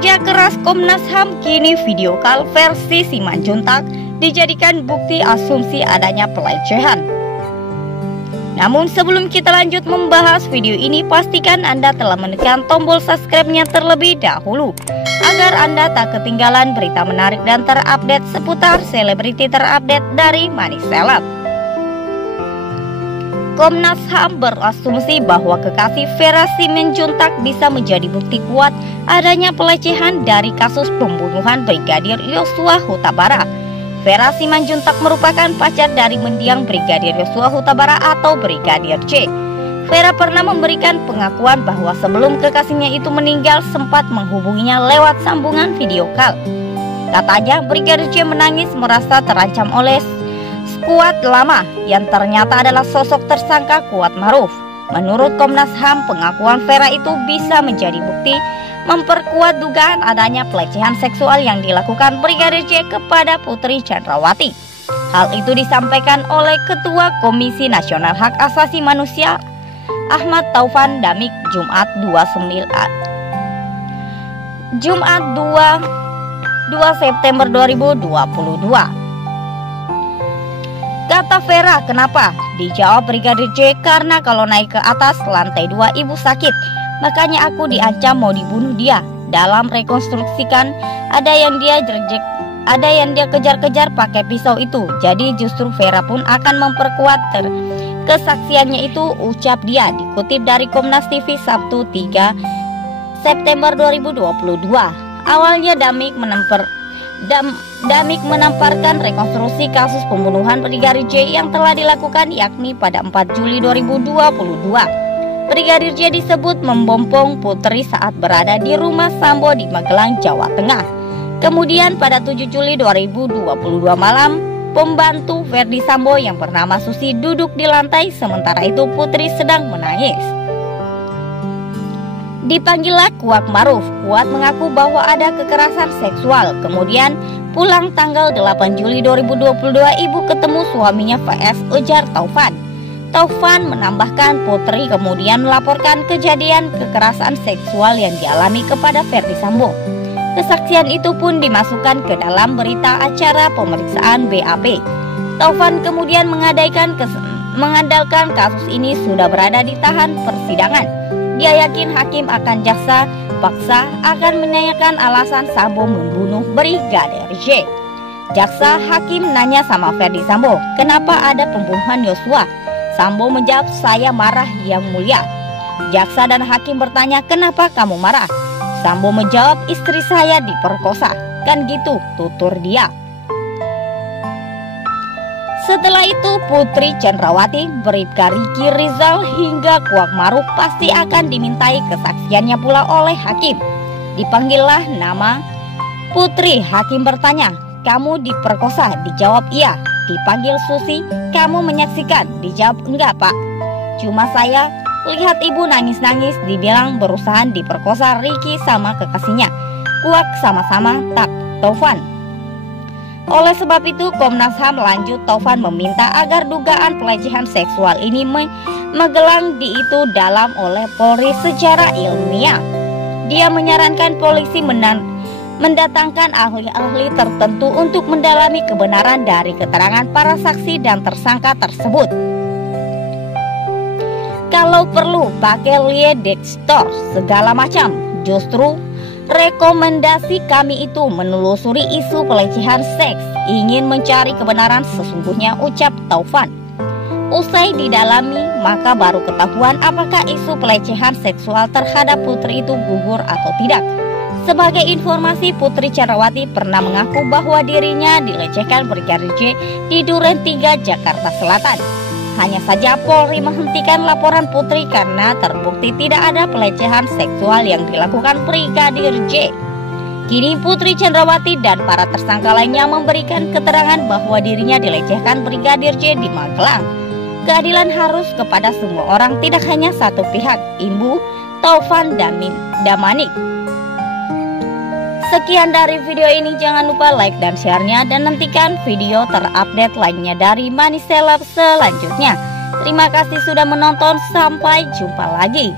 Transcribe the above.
Kerja keras Komnas HAM, kini video call versi Simanjuntak dijadikan bukti asumsi adanya pelecehan. Namun sebelum kita lanjut membahas video ini, pastikan Anda telah menekan tombol subscribe-nya terlebih dahulu agar Anda tak ketinggalan berita menarik dan terupdate seputar selebriti terupdate dari Money Seleb. Komnas HAM berasumsi bahwa kekasih Vera Simanjuntak bisa menjadi bukti kuat adanya pelecehan dari kasus pembunuhan Brigadir Yosua Huta Barat. Vera Simanjuntak merupakan pacar dari mendiang Brigadir Yosua Huta Barat atau Brigadir J. Vera pernah memberikan pengakuan bahwa sebelum kekasihnya itu meninggal sempat menghubunginya lewat sambungan video call. Katanya Brigadir J menangis merasa terancam oleh Kuat lama yang ternyata adalah sosok tersangka Kuat Maruf. Menurut Komnas HAM, pengakuan Vera itu bisa menjadi bukti memperkuat dugaan adanya pelecehan seksual yang dilakukan Brigadir J kepada Putri Chandrawati. Hal itu disampaikan oleh Ketua Komisi Nasional Hak Asasi Manusia Ahmad Taufan Damik Jumat 2 September 2022. Kata Vera, kenapa? Dijawab Brigadir J, karena kalau naik ke atas lantai 2 ibu sakit, makanya aku diancam mau dibunuh dia. Dalam rekonstruksikan, ada yang dia kejar-kejar pakai pisau itu. Jadi justru Vera pun akan memperkuat kesaksiannya itu, ucap dia. Dikutip dari Komnas TV Sabtu 3 September 2022. Awalnya Damik menamparkan rekonstruksi kasus pembunuhan Brigadir J yang telah dilakukan, yakni pada 4 Juli 2022. Brigadir J disebut membompong Putri saat berada di rumah Sambo di Magelang, Jawa Tengah. Kemudian pada 7 Juli 2022 malam, pembantu Verdi Sambo yang bernama Susi duduk di lantai, sementara itu Putri sedang menangis. Dipanggillah Kuat Maruf. Kuat mengaku bahwa ada kekerasan seksual. Kemudian pulang tanggal 8 Juli 2022 ibu ketemu suaminya VS, ujar Taufan. Taufan menambahkan Putri kemudian melaporkan kejadian kekerasan seksual yang dialami kepada Verdi Sambo. Kesaksian itu pun dimasukkan ke dalam berita acara pemeriksaan BAP. Taufan kemudian mengandalkan kasus ini sudah berada di tahan persidangan. Dia yakin hakim akan jaksa paksa akan menanyakan alasan Sambo membunuh Brigadir J. Jaksa hakim nanya sama Verdi Sambo, kenapa ada pembunuhan Yosua? Sambo menjawab, saya marah yang mulia. Jaksa dan hakim bertanya, kenapa kamu marah? Sambo menjawab, istri saya diperkosa. Kan gitu, tutur dia. Setelah itu Putri Chandrawati, Bribka Riki Rizal hingga Kuat Maruf pasti akan dimintai kesaksiannya pula oleh hakim. Dipanggillah nama Putri, hakim bertanya, kamu diperkosa? Dijawab iya. Dipanggil Susi, kamu menyaksikan? Dijawab enggak pak, cuma saya lihat ibu nangis-nangis. Dibilang berusaha diperkosa Riki sama kekasihnya. Kuat sama-sama tak Taufan. Oleh sebab itu Komnas HAM lanjut, Taufan meminta agar dugaan pelecehan seksual ini Magelang itu dalam oleh Polri secara ilmiah. Dia menyarankan polisi mendatangkan ahli-ahli tertentu untuk mendalami kebenaran dari keterangan para saksi dan tersangka tersebut. Kalau perlu pakai lie detector segala macam. Justru rekomendasi kami itu menelusuri isu pelecehan seks, ingin mencari kebenaran sesungguhnya, ucap Taufan. Usai didalami, maka baru ketahuan apakah isu pelecehan seksual terhadap Putri itu gugur atau tidak. Sebagai informasi, Putri Chandrawati pernah mengaku bahwa dirinya dilecehkan Brigadir J di Duren 3, Jakarta Selatan. Hanya saja Polri menghentikan laporan Putri karena terbukti tidak ada pelecehan seksual yang dilakukan Brigadir J. Kini Putri Chandrawati dan para tersangka lainnya memberikan keterangan bahwa dirinya dilecehkan Brigadir J di Magelang. Keadilan harus kepada semua orang, tidak hanya satu pihak, imbu Taufan Damanik. Sekian dari video ini, jangan lupa like dan share-nya dan nantikan video terupdate lainnya dari Money Seleb selanjutnya. Terima kasih sudah menonton, sampai jumpa lagi.